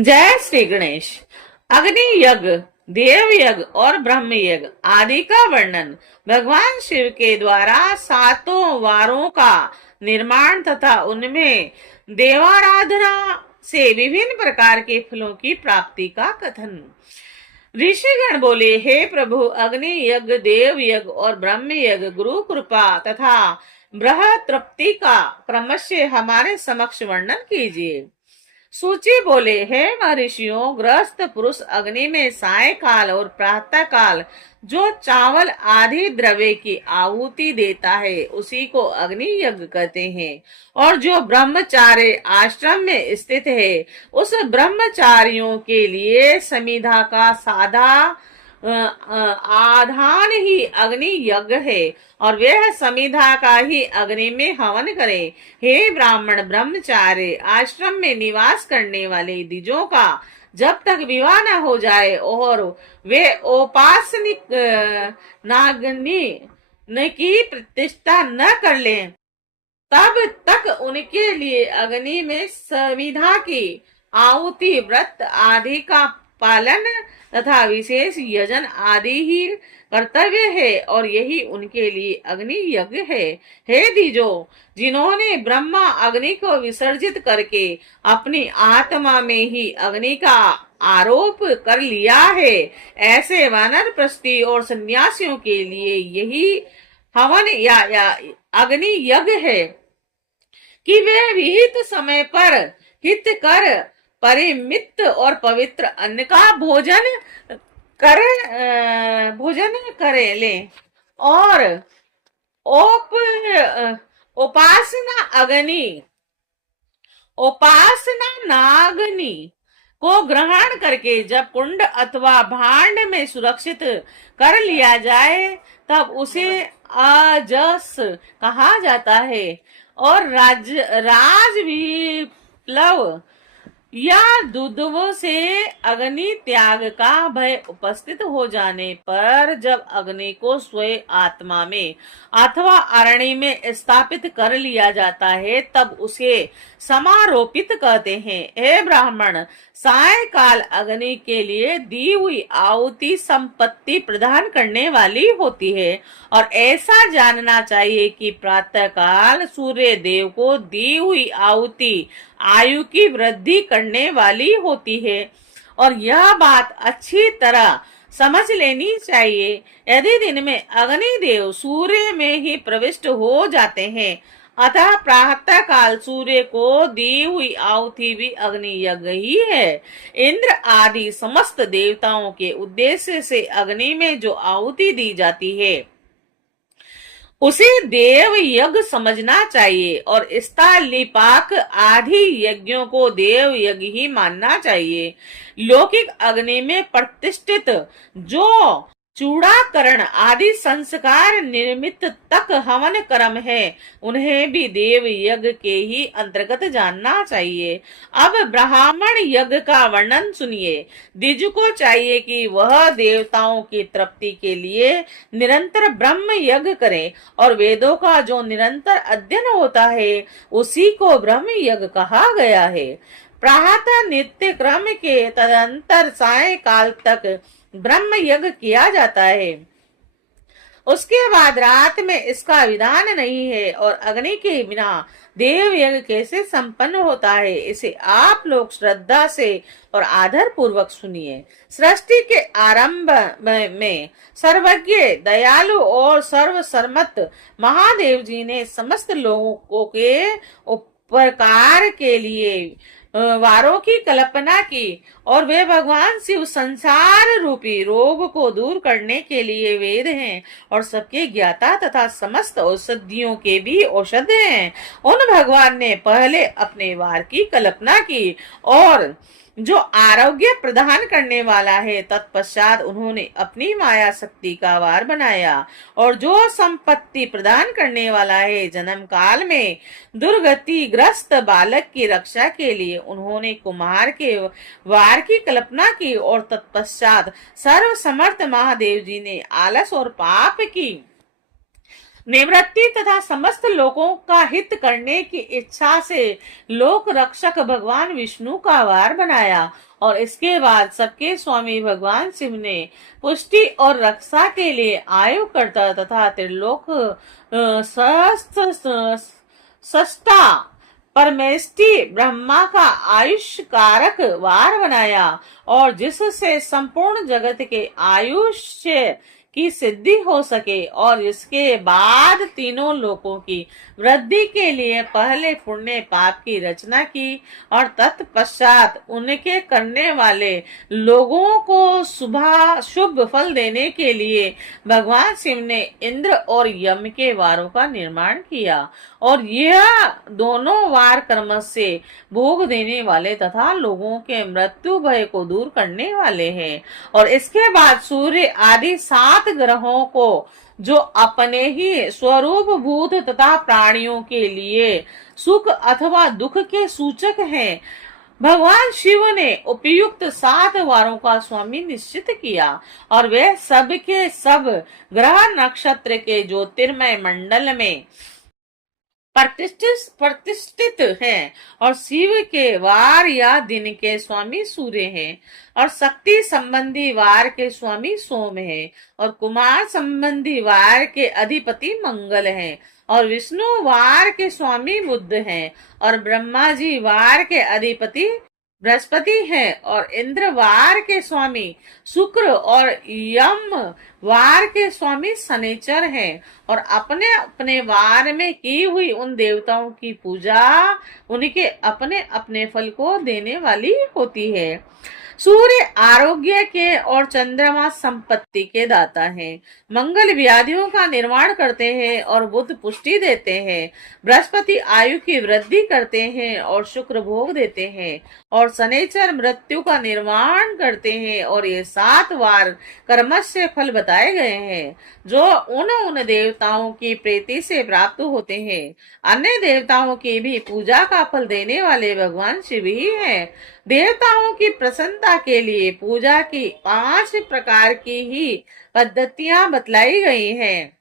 जय श्री गणेश। अग्नि यज्ञ, देव यज्ञ और ब्रह्म यज्ञ आदि का वर्णन भगवान शिव के द्वारा सातों वारों का निर्माण तथा उनमें देवाराधना से विभिन्न प्रकार के फलों की प्राप्ति का कथन। ऋषिगण बोले, हे प्रभु, अग्नि यज्ञ, देव यज्ञ और ब्रह्म यज्ञ गुरु कृपा तथा बृहत तृप्ति का क्रमशः हमारे समक्ष वर्णन कीजिए। सूची बोले, हे महर्षियों, गृहस्थ पुरुष अग्नि में सायकाल और प्रातः काल जो चावल आदि द्रव्य की आहुति देता है उसी को अग्नि यज्ञ कहते हैं। और जो ब्रह्मचार्य आश्रम में स्थित है उस ब्रह्मचारियों के लिए समिधा का साधा आधान ही अग्नि यज्ञ है और वह समिधा का ही अग्नि में हवन करे। हे ब्राह्मण ब्रह्मचार्य आश्रम में निवास करने वाले द्विजों का जब तक विवाह न हो जाए और वे औपासनिक नागनी की प्रतिष्ठा न कर लें तब तक उनके लिए अग्नि में समिधा की आहुति, व्रत आदि का पालन तथा विशेष यजन आदि ही कर्तव्य है और यही उनके लिए अग्नि यज्ञ है। हे द्विजो, जिन्होंने ब्रह्मा अग्नि को विसर्जित करके अपनी आत्मा में ही अग्नि का आरोप कर लिया है, ऐसे वानरप्रस्थी और सन्यासियों के लिए यही हवन या अग्नि यज्ञ है कि वे विहित समय पर हित कर परिमित और पवित्र अन्न का भोजन करे ले और उपासना नागनी को ग्रहण करके जब कुंड अथवा भांड में सुरक्षित कर लिया जाए तब उसे अजस कहा जाता है। और राज विप्लव या दुर्दव से अग्नि त्याग का भय उपस्थित हो जाने पर जब अग्नि को स्वयं आत्मा में अथवा अरण्य में स्थापित कर लिया जाता है तब उसे समारोपित कहते हैं। हे ब्राह्मण, सायकाल अग्नि के लिए दी हुई आहुति संपत्ति प्रदान करने वाली होती है और ऐसा जानना चाहिए कि प्रातः काल सूर्य देव को दी हुई आहुति आयु की वृद्धि करने वाली होती है और यह बात अच्छी तरह समझ लेनी चाहिए। यदि दिन में अग्निदेव सूर्य में ही प्रविष्ट हो जाते हैं अतः प्रातः काल सूर्य को दी हुई आहुति भी अग्नि यज्ञ ही है। इंद्र आदि समस्त देवताओं के उद्देश्य से अग्नि में जो आहुति दी जाती है उसे देव यज्ञ समझना चाहिए और स्थालिपाक आदि यज्ञों को देव यज्ञ ही मानना चाहिए। लौकिक अग्नि में प्रतिष्ठित जो चूड़ाकरण आदि संस्कार निर्मित तक हवन कर्म है उन्हें भी देव यज्ञ के ही अंतर्गत जानना चाहिए। अब ब्राह्मण यज्ञ का वर्णन सुनिए। द्विज को चाहिए कि वह देवताओं की तृप्ति के लिए निरंतर ब्रह्म यज्ञ करे और वेदों का जो निरंतर अध्ययन होता है उसी को ब्रह्म यज्ञ कहा गया है। प्रातः नित्य क्रम के तदंतर साय काल तक ब्रह्म यज्ञ किया जाता है। उसके बाद रात में इसका विधान नहीं है और अग्नि के बिना देव यज्ञ कैसे संपन्न होता है इसे आप लोग श्रद्धा से और आदर पूर्वक सुनिए। सृष्टि के आरंभ में सर्वज्ञ, दयालु और सर्वसम्मत महादेव जी ने समस्त लोगों के उपकार के लिए वारों की कल्पना की और वे भगवान शिव संसार रूपी रोग को दूर करने के लिए वेद हैं और सबके ज्ञाता तथा समस्त औषधियों के भी औषध हैं। उन भगवान ने पहले अपने वार की कल्पना की और जो आरोग्य प्रदान करने वाला है तत्पश्चात उन्होंने अपनी माया शक्ति का वार बनाया और जो संपत्ति प्रदान करने वाला है जन्म काल में दुर्गति ग्रस्त बालक की रक्षा के लिए उन्होंने कुमार के वार की कल्पना की और तत्पश्चात सर्व समर्थ महादेव जी ने आलस और पाप की निवृत्ति तथा समस्त लोगों का हित करने की इच्छा से लोक रक्षक भगवान विष्णु का वार बनाया। और इसके बाद सबके स्वामी भगवान शिव ने पुष्टि और रक्षा के लिए आयु कर्ता तथा त्रिलोक सस्ता परमेष्टि ब्रह्मा का आयुष कारक वार बनाया, और जिससे संपूर्ण जगत के आयुष्य की सिद्धि हो सके, और इसके बाद तीनों लोकों की वृद्धि के लिए पहले पुण्य पाप की रचना की, और तत्पश्चात उनके करने वाले लोगों को शुभ फल देने के लिए भगवान शिव ने इंद्र और यम के वारों का निर्माण किया। और यह दोनों वार कर्म से भोग देने वाले तथा लोगों के मृत्यु भय को दूर करने वाले हैं। और इसके बाद सूर्य आदि 7 ग्रहों को, जो अपने ही स्वरूप भूत तथा प्राणियों के लिए सुख अथवा दुख के सूचक हैं, भगवान शिव ने उपयुक्त 7 वारों का स्वामी निश्चित किया। और वे सब के सब ग्रह नक्षत्र के ज्योतिर्मय मंडल में प्रतिष्ठित हैं, और शिव के वार या दिन के स्वामी सूर्य हैं, और शक्ति संबंधी वार के स्वामी सोम हैं, और कुमार संबंधी वार के अधिपति मंगल हैं, और विष्णु वार के स्वामी बुध हैं, और ब्रह्मा जी वार के अधिपति बृहस्पति है, और इंद्र वार के स्वामी शुक्र, और यम वार के स्वामी शनिचर हैं। और अपने अपने वार में की हुई उन देवताओं की पूजा उनके अपने अपने फल को देने वाली होती है। सूर्य आरोग्य के और चंद्रमा संपत्ति के दाता हैं। मंगल व्याधियों का निर्माण करते हैं और बुध पुष्टि देते हैं। बृहस्पति आयु की वृद्धि करते हैं और शुक्र भोग देते हैं, और शनिचर मृत्यु का निर्माण करते हैं। और ये 7 वार कर्मस्य फल बताए गए हैं, जो उन देवताओं की प्रीति से प्राप्त होते हैं। अन्य देवताओं की भी पूजा का फल देने वाले भगवान शिव ही हैं। देवताओं की प्रसन्नता के लिए पूजा की 5 प्रकार की ही पद्धतियां बतलाई गई हैं।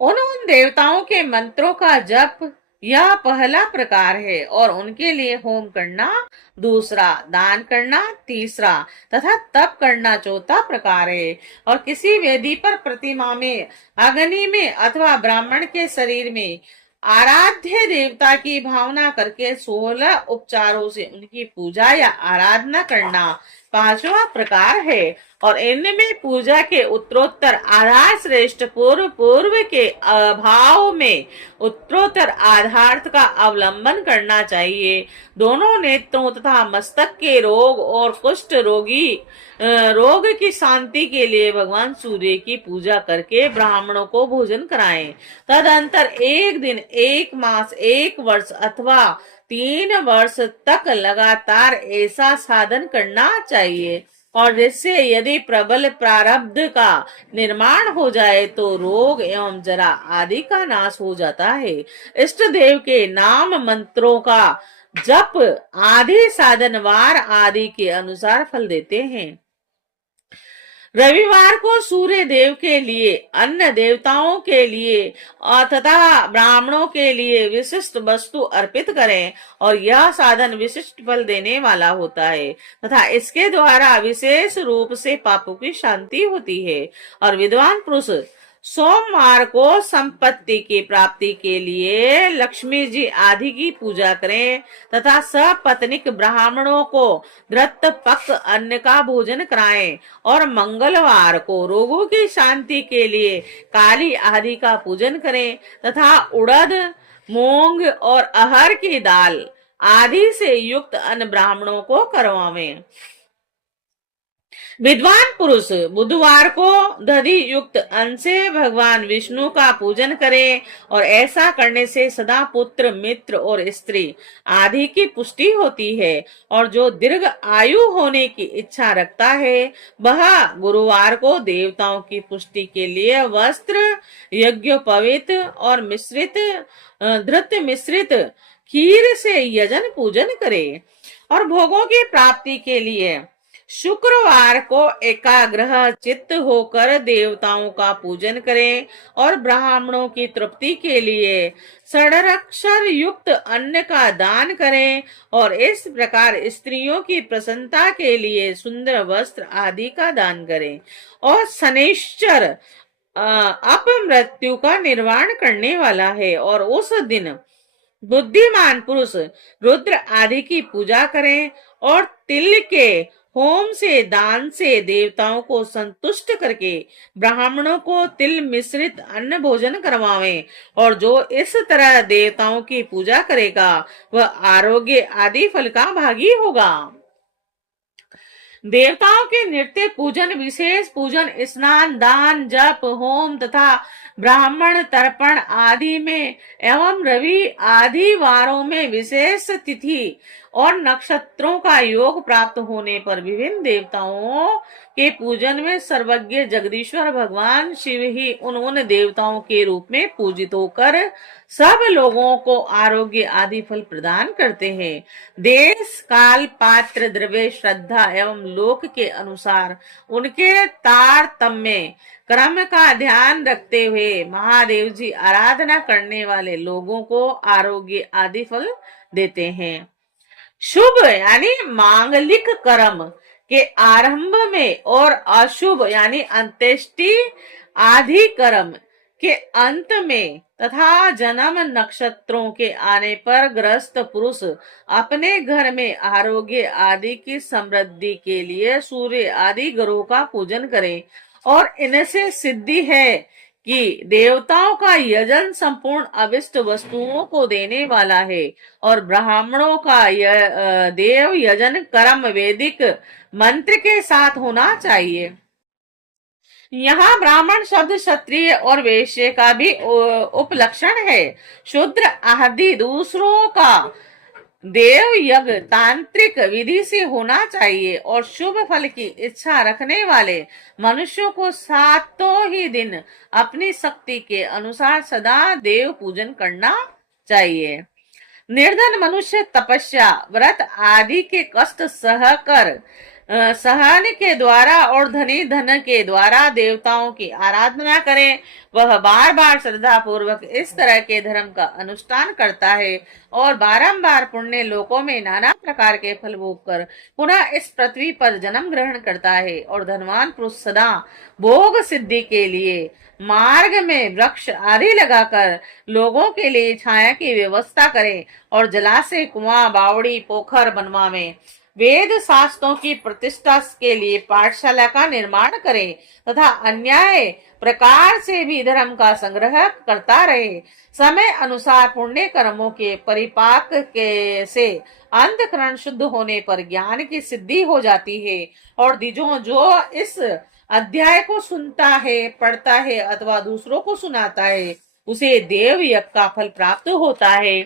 उन देवताओं के मंत्रों का जप यह पहला प्रकार है, और उनके लिए होम करना दूसरा, दान करना तीसरा, तथा तप करना चौथा प्रकार है। और किसी वेदी पर, प्रतिमा में, अग्नि में अथवा ब्राह्मण के शरीर में आराध्य देवता की भावना करके 16 उपचारों से उनकी पूजा या आराधना करना 5वां प्रकार है। और इनमें पूजा के उत्तरोत्तर आधार श्रेष्ठ पूर्व के अभाव में उत्तरोत्तर आधार्थ का अवलंबन करना चाहिए। दोनों नेत्रों तथा मस्तक के रोग और कुष्ठ रोग की शांति के लिए भगवान सूर्य की पूजा करके ब्राह्मणों को भोजन कराएं। तदंतर 1 दिन, 1 मास, 1 वर्ष अथवा 3 वर्ष तक लगातार ऐसा साधन करना चाहिए, और जिससे यदि प्रबल प्रारब्ध का निर्माण हो जाए तो रोग एवं जरा आदि का नाश हो जाता है। इष्ट देव के नाम मंत्रों का जप आदि साधन वार आदि के अनुसार फल देते हैं। रविवार को सूर्य देव के लिए, अन्य देवताओं के लिए तथा ब्राह्मणों के लिए विशिष्ट वस्तु अर्पित करें, और यह साधन विशिष्ट फल देने वाला होता है तथा इसके द्वारा विशेष रूप से पापों की शांति होती है। और विद्वान पुरुष सोमवार को संपत्ति की प्राप्ति के लिए लक्ष्मी जी आदि की पूजा करें तथा सपत्निक ब्राह्मणों को धृत पक्ष अन्न का भोजन कराएं, और मंगलवार को रोगों की शांति के लिए काली आदि का पूजन करें तथा उड़द, मूंग और अरहर की दाल आदि से युक्त अन्न ब्राह्मणों को करवावें। विद्वान पुरुष बुधवार को दधि युक्त अन्न से भगवान विष्णु का पूजन करें, और ऐसा करने से सदा पुत्र, मित्र और स्त्री आदि की पुष्टि होती है। और जो दीर्घ आयु होने की इच्छा रखता है वह गुरुवार को देवताओं की पुष्टि के लिए वस्त्र, यज्ञोपवीत और धृत मिश्रित खीर से यजन पूजन करे। और भोगों की प्राप्ति के लिए शुक्रवार को एकाग्र चित्त होकर देवताओं का पूजन करें और ब्राह्मणों की तृप्ति के लिए षडक्षर युक्त अन्न का दान करें और इस प्रकार स्त्रियों की प्रसन्नता के लिए सुंदर वस्त्र आदि का दान करें। और शनैश्चर अपमृत्यु का निर्वाण करने वाला है और उस दिन बुद्धिमान पुरुष रुद्र आदि की पूजा करें और तिल के होम से दान से देवताओं को संतुष्ट करके ब्राह्मणों को तिल मिश्रित अन्न भोजन करवावें। और जो इस तरह देवताओं की पूजा करेगा वह आरोग्य आदि फल का भागी होगा। देवताओं के नृत्य पूजन, विशेष पूजन, स्नान, दान, जप, होम तथा ब्राह्मण तर्पण आदि में एवं रवि आदि वारों में विशेष तिथि और नक्षत्रों का योग प्राप्त होने पर विभिन्न देवताओं के पूजन में सर्वज्ञ जगदीश्वर भगवान शिव ही उन देवताओं के रूप में पूजित होकर सब लोगों को आरोग्य आदि फल प्रदान करते हैं। देश काल पात्र द्रव्य श्रद्धा एवं लोक के अनुसार उनके तारतम्य क्रम का ध्यान रखते हुए महादेव जी आराधना करने वाले लोगों को आरोग्य आदि फल देते हैं। शुभ यानी मांगलिक कर्म के आरंभ में और अशुभ यानी अंत्येष्टि आदि कर्म के अंत में तथा जन्म नक्षत्रों के आने पर गृहस्थ पुरुष अपने घर में आरोग्य आदि की समृद्धि के लिए सूर्य आदि ग्रहों का पूजन करें। और इनसे सिद्धि है कि देवताओं का यजन संपूर्ण अभिष्ट वस्तुओं को देने वाला है और ब्राह्मणों का देव यजन कर्म वैदिक मंत्र के साथ होना चाहिए। यहाँ ब्राह्मण शब्द क्षत्रिय और वैश्य का भी उपलक्षण है। शूद्र आदि दूसरों का देव यज्ञ तांत्रिक विधि से होना चाहिए और शुभ फल की इच्छा रखने वाले मनुष्यों को सातों ही दिन अपनी शक्ति के अनुसार सदा देव पूजन करना चाहिए। निर्धन मनुष्य तपस्या, व्रत आदि के कष्ट सहकर सहन के द्वारा और धनी धन के द्वारा देवताओं की आराधना करें। वह बार बार श्रद्धा पूर्वक इस तरह के धर्म का अनुष्ठान करता है और बारंबार पुण्य लोकों में नाना प्रकार के फल भोग कर पुनः इस पृथ्वी पर जन्म ग्रहण करता है। और धनवान पुरुष सदा भोग सिद्धि के लिए मार्ग में वृक्ष आदि लगाकर लोगों के लिए छाया की व्यवस्था करें और जलाशय, कुआं, बावड़ी, पोखर बनवावें। वेद शास्त्रों की प्रतिष्ठा के लिए पाठशाला का निर्माण करें तथा अन्याय प्रकार से भी धर्म का संग्रह करता रहे। समय अनुसार पुण्य कर्मों के परिपाक के से अंतःकरण शुद्ध होने पर ज्ञान की सिद्धि हो जाती है। और जो इस अध्याय को सुनता है, पढ़ता है अथवा दूसरों को सुनाता है उसे देव यज्ञ का फल प्राप्त होता है।